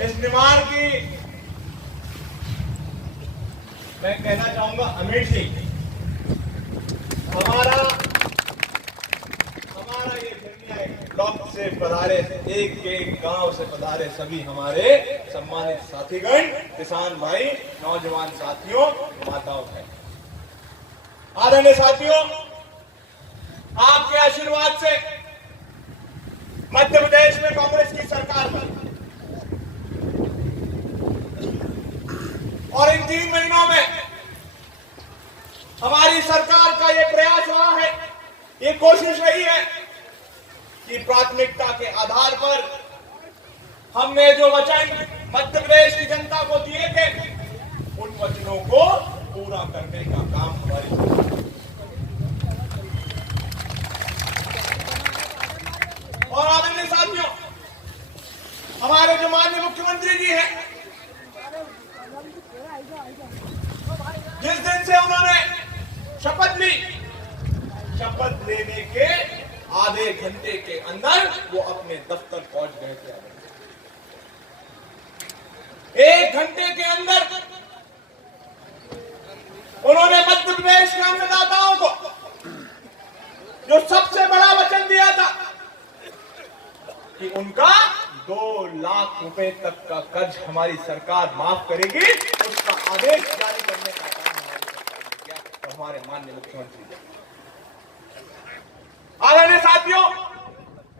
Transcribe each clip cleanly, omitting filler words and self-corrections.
इस निमाड़ की मैं कहना चाहूंगा अमीर जी, हमारा ये दुनिया ब्लॉक से पधारे, एक गांव से पधारे सभी हमारे सम्मानित साथीगण, किसान भाई, नौजवान साथियों, माताओं बहन, आदरणीय साथियों, आपके आशीर्वाद से मध्य प्रदेश में कांग्रेस की सरकार बनी और इन 3 महीनों में हमारी सरकार का ये प्रयास रहा है, ये कोशिश रही है कि प्राथमिकता के आधार पर हमने जो वचन मध्य प्रदेश की जनता को दिए थे, उन वचनों को पूरा करने का काम हमारी सरकार। और आदरणीय साथियों, हमारे जो माननीय मुख्यमंत्री जी हैं, जिस दिन से उन्होंने शपथ ली, शपथ लेने के आधे घंटे के अंदर वो अपने दफ्तर पहुंच गए थे। 1 घंटे के अंदर उन्होंने मध्य प्रदेश के अन्नदाताओं को जो सबसे बड़ा वचन दिया था कि उनका 2 लाख रुपए तक का कर्ज हमारी सरकार माफ करेगी, उसका आदेश जारी करने का काम हमारी सरकार ने किया, तो हमारे माननीय मुख्यमंत्री जी। आदरणीय साथियों,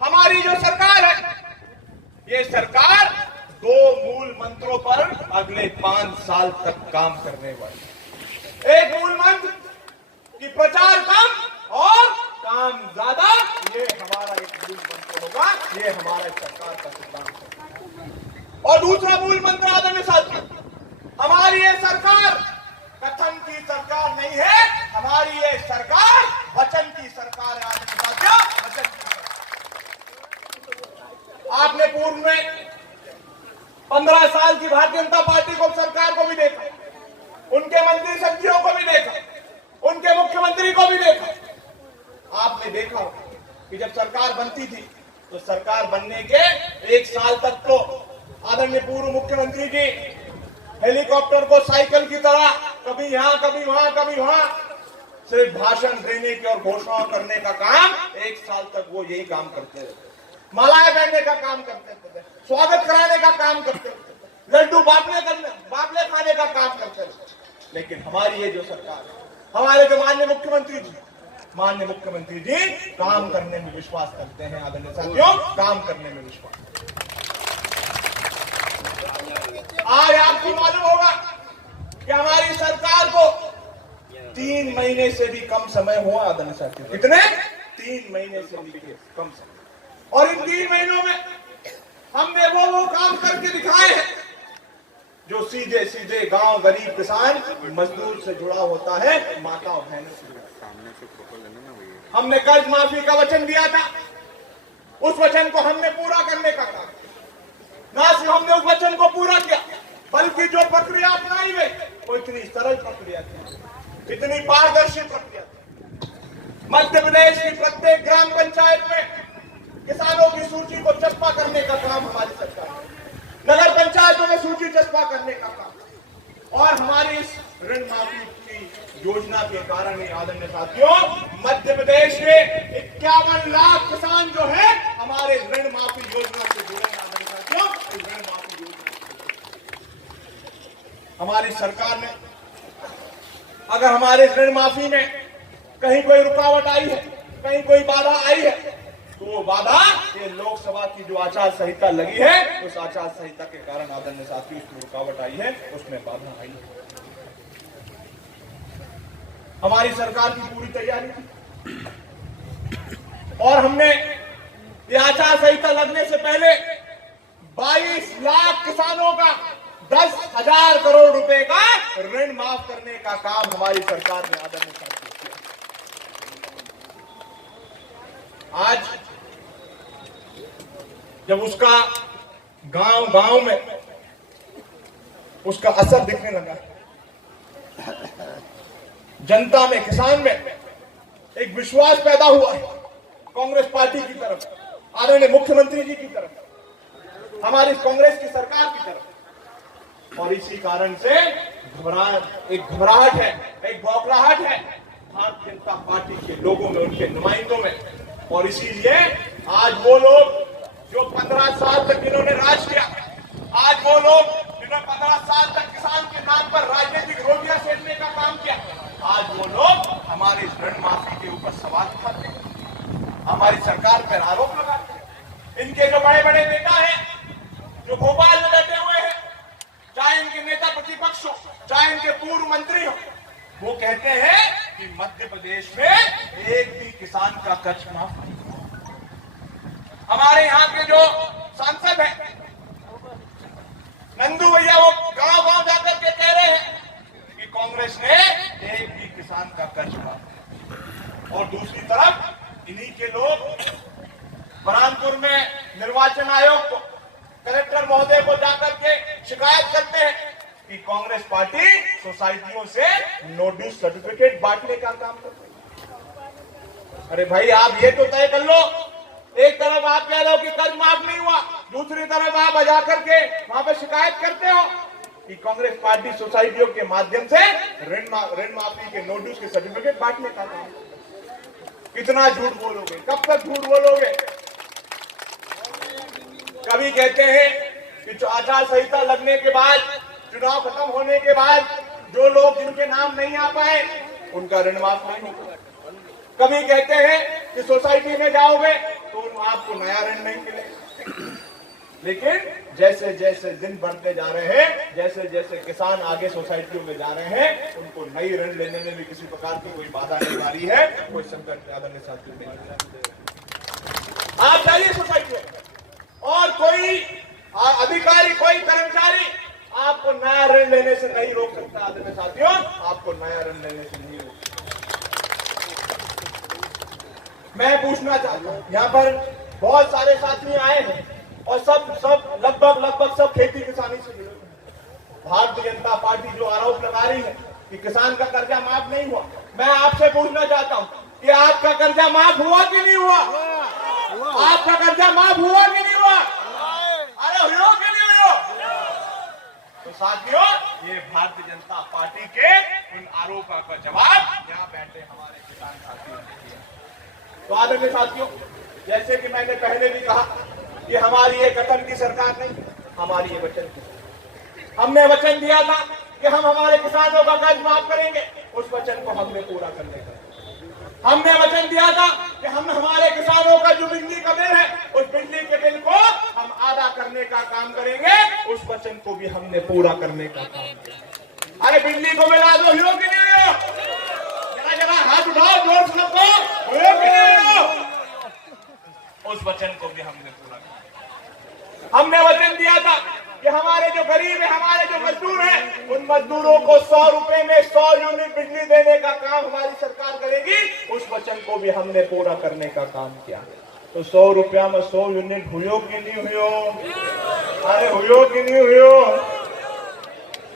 हमारी जो सरकार है, ये सरकार 2 मूल मंत्रों पर अगले 5 साल तक काम करने वाली है। एक मूल मंत्र कि प्रचार कम और काम ज्यादा, ये हमारा एक मूल मंत्र होगा, ये हमारा सरकार का सिद्धांत है। और दूसरा मूल मंत्र आदरणीय साथियों, हमारी ये सरकार कथन की सरकार नहीं है, हमारी ये सरकार वचन की सरकार है। आदरणीय साथियों, वचन की सरकार। आपने पूर्व में 15 साल की भारतीय जनता पार्टी को सरकार को भी देखा, उनके मंत्री सचिवों को भी देखा, उनके मुख्यमंत्री को भी देखा। आपने देखा कि जब सरकार बनती थी तो सरकार बनने के 1 साल तक तो आदरणीय पूर्व मुख्यमंत्री जी हेलीकॉप्टर को साइकिल की तरह कभी यहां कभी वहां कभी वहां सिर्फ भाषण देने के और घोषणाएं करने का काम, 1 साल तक वो यही काम करते रहे। मालाएं पहनने का काम करते थे, स्वागत कराने का काम करते थे, लड्डू बाटले खाने का काम करते थे। लेकिन हमारी ये जो सरकार है, हमारे जो माननीय मुख्यमंत्री जी काम करने में विश्वास करते हैं। आदरणीय साथियों, काम करने में विश्वास। आज आपको मालूम होगा कि हमारी सरकार को 3 महीने से भी कम समय हुआ। आदरणीय साथियों, कितने? 3 महीने से भी कम समय। और इन 3 महीनों में हमने वो काम करके दिखाए हैं जो सीधे सीधे गांव, गरीब, किसान, मजदूर से जुड़ा होता है, माताओं बहनों से जुड़ा। हमने कर्ज माफी का वचन दिया था, उस वचन को हमने पूरा करने का काम। ना सिर्फ हमने उस वचन को पूरा किया, बल्कि जो प्रक्रिया अपनाई गई वो इतनी सरल प्रक्रिया थी, इतनी पारदर्शी प्रक्रिया थी। मध्य प्रदेश की प्रत्येक ग्राम पंचायत में किसानों की सूची को चस्पा करने का काम हमारी सरकार है, नगर पंचायतों में सूची चस्पा करने का काम। और हमारी इस ऋण माफी की योजना के कारण ही आदरणीय साथियों, मध्य प्रदेश के 51 लाख किसान जो है हमारे ऋण माफी योजना से जुड़े हैं। आदरणीय साथियों, ऋण माफी योजना हमारी सरकार ने, अगर हमारे ऋण माफी में कहीं कोई रुकावट आई है, कहीं कोई बाधा आई है, तो वो बाधा ये लोकसभा की जो आचार संहिता लगी है, उस आचार संहिता के कारण आदरणीय साथियों उसमें रुकावट आई है, उसमें बाधा आई है। हमारी सरकार की पूरी तैयारी थी और हमने ये आचार संहिता लगने से पहले 22 लाख किसानों का 10,000 करोड़ रुपए का ऋण माफ करने का काम हमारी सरकार ने आदरणीय साथियों किया। आज जब उसका गांव में उसका असर दिखने लगा, जनता में, किसान में एक विश्वास पैदा हुआ है कांग्रेस पार्टी की तरफ, आदरणीय मुख्यमंत्री जी की तरफ। हमारी कांग्रेस की सरकार की तरफ। और इसी कारण से घबराहट है, एक बौखलाहट है भारतीय जनता पार्टी के लोगों में, उनके नुमाइंदों में। और इसीलिए आज वो लोग जो 15 साल तक इन्होंने राज किया, आज वो लोग जिन्होंने 15 साल तक किसान के नाम पर राजनीतिक रोटियां सेकने का काम किया, आज वो लोग हमारे ऋण माफी के ऊपर सवाल उठाते हैं, हमारी सरकार पर आरोप लगाते हैं। इनके जो बड़े बड़े नेता हैं जो भोपाल में बैठे हुए हैं, चाहे इनके नेता प्रतिपक्ष हो, चाहे इनके पूर्व मंत्री हो, वो कहते हैं कि मध्य प्रदेश में एक भी किसान का कर्ज माफ नहीं। हमारे यहाँ के जो सांसद हैं नंदू भैया, वो गांव गांव जाकर के कह रहे हैं कि कांग्रेस ने एक भी किसान का कर्ज माफ। और दूसरी तरफ इन्हीं के लोग बरहानपुर में निर्वाचन आयोग को, कलेक्टर महोदय को जाकर के शिकायत करते हैं कि कांग्रेस पार्टी सोसाइटियों से नो ड्यू सर्टिफिकेट बांटने का काम करती है। अरे भाई, आप ये तो तय कर लो, एक तरफ आप कह लो कि कर्ज माफ नहीं हुआ, दूसरी तरफ आप जाकर के वहां पे शिकायत करते हो कि कांग्रेस पार्टी सोसाइटियों के माध्यम से ऋण माफी के नो ड्यू के सर्टिफिकेट बांटने का काम। कितना झूठ बोलोगे, कब तक झूठ बोलोगे? कभी कहते हैं कि आचार संहिता लगने के बाद, चुनाव खत्म होने के बाद जो लोग जिनके नाम नहीं आ पाए उनका ऋण माफ नहीं होगा। कभी कहते हैं कि सोसाइटी में जाओगे तो आपको नया ऋण नहीं मिलेगा। लेकिन जैसे जैसे दिन बढ़ते जा रहे हैं, जैसे जैसे किसान आगे सोसाइटियों में जा रहे हैं, उनको नई ऋण लेने में भी किसी प्रकार की कोई बाधा नहीं आ रही है, कोई संकट आदरणीय साथियों नहीं। आप जाइए सोसाइटी और कोई अधिकारी, कोई कर्मचारी आपको नया ऋण लेने से नहीं रोक सकता। आदरणीय साथियों, आपको नया ऋण लेने से नहीं रोक सकता। मैं पूछना चाहता हूं, यहाँ पर बहुत सारे साथी आए हैं और सब लगभग सब खेती किसानी से जुड़े हैं। भारतीय जनता पार्टी जो आरोप लगा रही है कि किसान का कर्जा माफ नहीं हुआ, मैं आपसे पूछना चाहता हूं कि आपका कर्जा माफ हुआ कि नहीं हुआ? आपका कर्जा माफ हुआ कि नहीं हुआ? अरे हुआ कि नहीं हुआ? तो साथियों, ये भारतीय जनता पार्टी के उन आरोपों का जवाब यहाँ बैठे हमारे किसान साथियों ने दिया। तो आदरणीय साथियों, जैसे कि मैंने पहले भी कहा कि हमारी ये कथन की सरकार नहीं, हमारी ये वचन की। हमने वचन दिया था कि हम हमारे किसानों का कर्ज माफ करेंगे, उस वचन को हमने पूरा करने का। हमने वचन दिया था कि हम हमारे किसानों का जो बिजली का बिल है, उस बिजली के बिल को हम आधा करने का काम करेंगे, उस वचन को भी हमने पूरा करने का काम किया। अरे बिजली को मिला दो, हो कि नहीं हो? जरा हाथ उठाओ, जोर से लो, हो कि नहीं हो? उस वचन को भी हमने पूरा किया। हमने वचन दिया था कि हमारे जो गरीब है, हमारे जो मजदूर हैं, उन मजदूरों को 100 रुपए में 100 यूनिट बिजली देने का काम हमारी सरकार करेगी, उस वचन को भी हमने पूरा करने का काम किया। तो 100 रुपया में 100 यूनिट हुयो कि नहीं हुयो? अरे हुयो कि नहीं हुयो?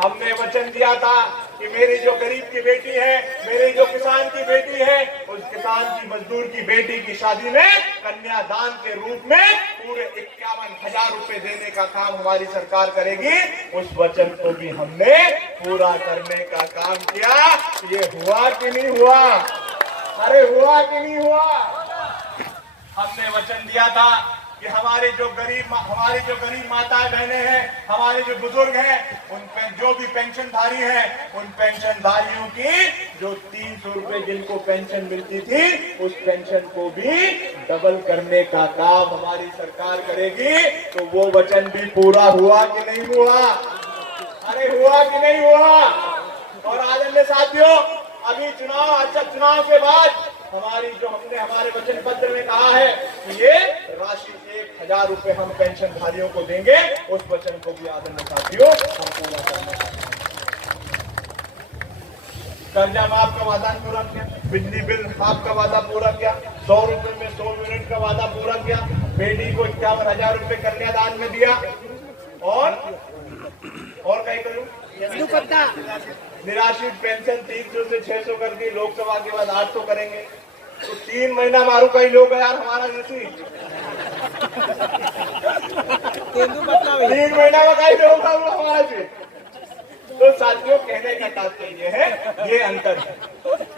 हमने वचन दिया था कि मेरी जो गरीब की बेटी है, मेरी जो किसान की बेटी है, उस किसान की, मजदूर की बेटी की शादी में कन्यादान के रूप में पूरे 51,000 रुपए देने का काम हमारी सरकार करेगी। उस वचन को भी हमने पूरा करने का काम किया। ये हुआ कि नहीं हुआ? अरे हुआ कि नहीं हुआ? हमने वचन दिया था कि हमारी जो गरीब माताएं बहनें हैं, हमारे जो बुजुर्ग हैं, उन जो भी पेंशनधारी हैं, उन पेंशनधारियों की जो 300 रुपए जिनको पेंशन मिलती थी, उस पेंशन को भी डबल करने का काम हमारी सरकार करेगी। तो वो वचन भी पूरा हुआ कि नहीं हुआ? अरे हुआ कि नहीं हुआ? और आदरणीय साथियों, अभी चुनाव के बाद हमने हमारे वचन पत्र में कहा है कि ये राशि 1,000 रुपए हम पेंशनधारियों को देंगे, उस वचन को भी आदरणीय साथियों हम पूरा करने का। कर्जा माफ का वादा पूरा किया, बिजली बिल माफ का वादा पूरा किया, 100 रुपए में 100 यूनिट का वादा पूरा किया, बेटी को 51,000 रुपए कन्यादान में दिया, और कहीं करूं निराश्रित पेंशन 300 से 600 कर दी, लोकसभा के बाद 800 करेंगे। तो 3 महीना मारू कई लोग यार हमारा जैसी 3 महीना में कहीं नहीं होगा हमारा जी। तो साथियों, कहने का तात्पर्य है, ये अंतर है।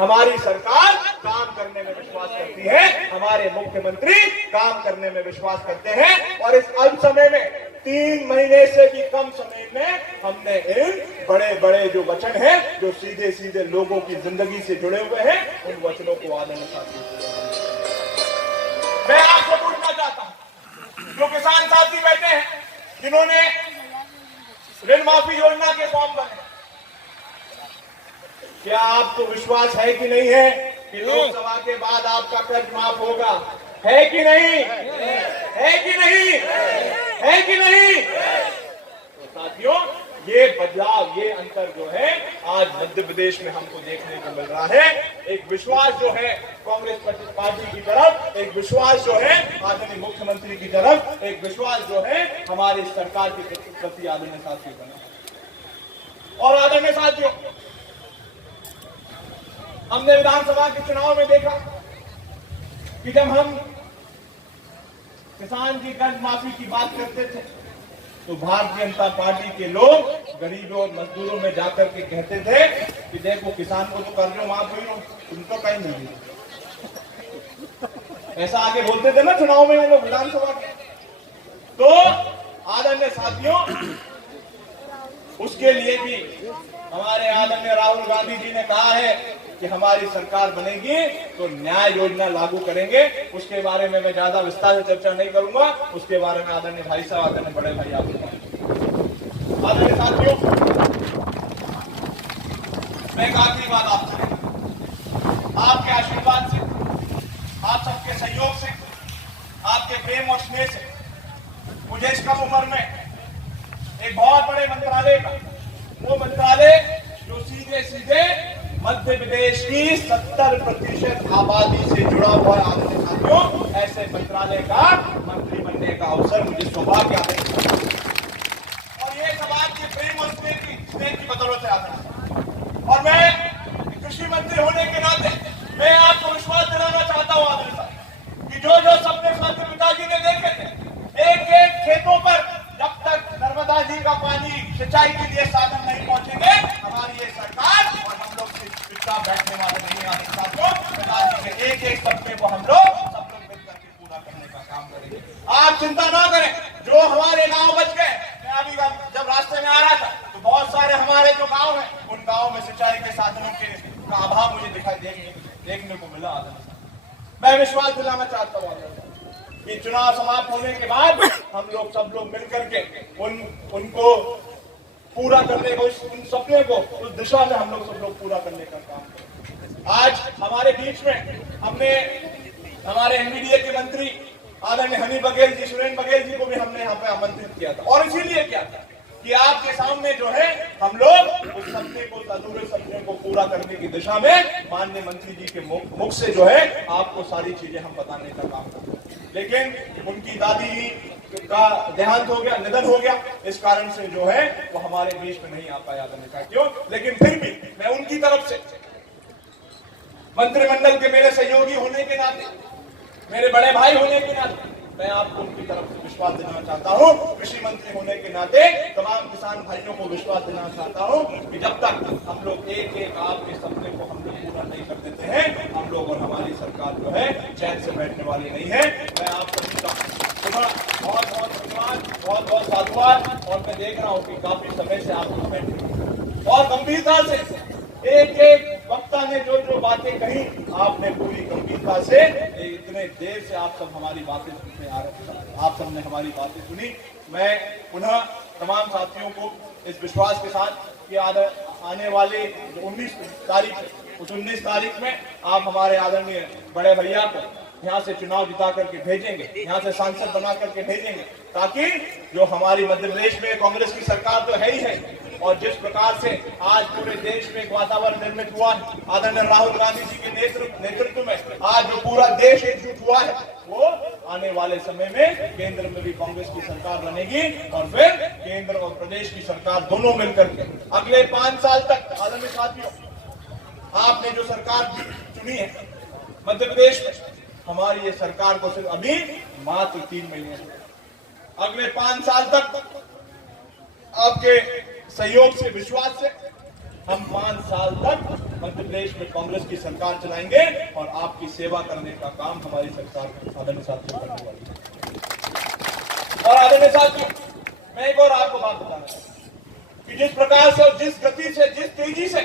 हमारी सरकार काम करने में विश्वास करती है, हमारे मुख्यमंत्री काम करने में विश्वास करते हैं, और इस अल्प समय में 3 महीने से भी कम समय में हमने इन बड़े बड़े जो वचन हैं, जो सीधे सीधे लोगों की जिंदगी से जुड़े हुए हैं, उन वचनों को आदरणीय साथी मैं आपसे पूछना चाहता हूं, जो किसान साथी बैठे हैं, जिन्होंने ऋण माफी योजना के फॉर्म भरे, क्या आपको विश्वास है कि नहीं है कि लोकसभा के बाद आपका कर्ज माफ होगा? है कि नहीं? है कि नहीं? है कि नहीं? तो साथियों, ये बदलाव, ये अंतर जो है आज मध्य प्रदेश में हमको देखने को मिल रहा है। एक विश्वास जो है कांग्रेस पार्टी की तरफ, एक विश्वास जो है आदरणीय मुख्यमंत्री की तरफ, एक विश्वास जो है हमारी सरकार के प्रति आदरणीय साथियों बना। और आदरणीय साथियों, हमने विधानसभा के चुनाव में देखा कि जब हम किसान की कर्ज माफी की बात करते थे, तो भारतीय जनता पार्टी के लोग गरीबों और मजदूरों में जाकर के कहते थे कि देखो, किसान को तो कर्जों माफ हुई हो, तुम तो कहीं नहीं। ऐसा आगे बोलते थे ना चुनाव में ये लोग विधानसभा के। तो आदरणीय साथियों, उसके लिए भी हमारे आदरणीय राहुल गांधी जी ने कहा है कि हमारी सरकार बनेगी तो न्याय योजना लागू करेंगे। उसके बारे में मैं ज्यादा विस्तार से चर्चा नहीं करूंगा, उसके बारे में आदरणीय भाई साहब, आदरणीय बड़े भाई आपको। आदरणीय साथियों, मैं एक आखिरी बात आपसे, आपके आशीर्वाद से, आप सबके सहयोग से, आपके प्रेम और स्नेह से मुझे इस कम उम्र में एक बहुत बड़े मंत्रालय का, वो मंत्रालय जो सीधे सीधे मध्य प्रदेश की 70% आबादी से जुड़ा हुआ है, आदरणीय साथियों, ऐसे मंत्रालय का मंत्री बनने का अवसर मुझे सौभाग्य है। और ये सब आपके प्रेम और स्नेह की बदौलत है आदरणीय। और मैं कृषि मंत्री होने के नाते मैं आपको विश्वास दिलाना चाहता हूं आदरणीय साहब कि जो जो सपने साथी पिताजी ने देखे थे, एक एक खेतों पर जब तक नर्मदा जी का पानी सिंचाई के लिए साधन नहीं पहुंचेंगे, हमारी ये सरकार और हम लोग बैठने वाले नहीं आते साथियों। पिताजी के एक एक सपने को हम लोग सब लोग मिलकर के पूरा करने का काम करेंगे। आप चिंता ना करें, जो हमारे गांव बच गए, मैं अभी जब रास्ते में आ रहा था तो बहुत सारे हमारे जो गांव हैं, उन गांव में सिंचाई के साधनों का अभाव मुझे देखने को मिला। मैं विश्वास दिलाना चाहता हूँ कि चुनाव समाप्त होने के बाद हम लोग सब लोग मिलकर के उनको पूरा करने को, उन सपने को उस दिशा में हम लोग सब लोग पूरा करने का काम करें। आज हमारे बीच में हमने हमारे एनवीडीए के मंत्री आदरणीय हनी बघेल जी, सुरेंद्र बघेल जी को भी हमने यहाँ पे आमंत्रित किया था, और इसीलिए किया था कि आपके सामने जो है हम लोग उस सपने को, अधूरे सपने को पूरा करने की दिशा में माननीय मंत्री जी के मुख से जो है आपको सारी चीजें हम बताने का काम करें। लेकिन उनकी दादी जी का देहांत हो गया, निधन हो गया, इस कारण से जो है वो हमारे बीच में नहीं आ पाया साथियों। लेकिन फिर भी मैं उनकी तरफ से, मंत्रिमंडल के मेरे सहयोगी होने के नाते, मेरे बड़े भाई होने के नाते, मैं आपको उनकी तरफ से विश्वास देना चाहता हूं, कृषि मंत्री होने के नाते तमाम किसान भाइयों को विश्वास देना चाहता हूं कि जब तक हम लोग एक एक आपके सपने को हम लोग पूरा नहीं कर देते हैं, हम लोग और हमारी सरकार जो है चैन से बैठने वाली नहीं है। मैं आप सभी का बहुत बहुत धन्यवाद, बहुत बहुत साधुवाद। और मैं देख रहा हूँ कि काफी समय से आप लोग और गंभीरता से एक एक वक्ता ने जो जो बातें कही, आपने पूरी गंभीरता से, इतने देर से आप सब हमारी बातें सुनते आ रहे, आप सबने हमारी बातें सुनी। मैं पुनः तमाम साथियों को इस विश्वास के साथ कि आने वाले 19 तारीख में आप हमारे आदरणीय बड़े भैया को यहाँ से चुनाव जिता करके भेजेंगे, यहाँ से सांसद बना करके भेजेंगे, ताकि जो हमारी मध्य प्रदेश में कांग्रेस की सरकार तो है ही है, और जिस प्रकार से आज पूरे देश में एक वातावरण निर्मित हुआ है आदरणीय राहुल गांधी जी के नेतृत्व में, आज जो पूरा देश एकजुट हुआ है, वो आने वाले समय में केंद्र में भी कांग्रेस की सरकार बनेगी, और फिर केंद्र और प्रदेश की सरकार दोनों मिलकर के अगले 5 साल तक, आदरणीय साथियों, आपने जो सरकार चुनी है मध्य प्रदेश में, हमारी ये सरकार को सिर्फ अभी मात्र 3 महीने अगले 5 साल तक आपके सहयोग से, विश्वास से हम 5 साल तक मध्य प्रदेश में कांग्रेस की सरकार चलाएंगे और आपकी सेवा करने का काम हमारी सरकार आदरणीय साथियों करने वाली है। और आदरणीय साथियों, मैं एक और आपको बात बताना चाहता हूं कि जिस प्रकार से और जिस गति से, जिस तेजी से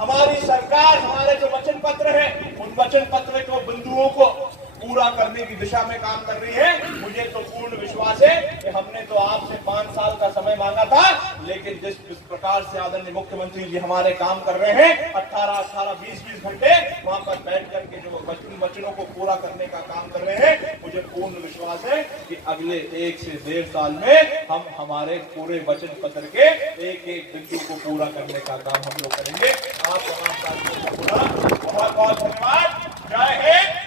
हमारी सरकार हमारे जो वचन पत्र है, उन वचन पत्र को, बिंदुओं को पूरा करने की दिशा में काम कर रही है, मुझे तो पूर्ण विश्वास है कि हमने तो आपसे 5 साल का समय मांगा था, लेकिन जिस प्रकार से आदरणीय मुख्यमंत्री जी हमारे काम कर रहे हैं, 18-18, 20-20 घंटे वहां पर बैठ करके जो वचनों को पूरा करने का काम कर रहे हैं, मुझे पूर्ण विश्वास है कि अगले 1 से 1.5 साल में हम हमारे पूरे वचन पत्र के एक-एक बिंदु को पूरा करने का काम हम लोग करेंगे। आप तमाम साथियों का बहुत बहुत धन्यवाद। जय हिंद।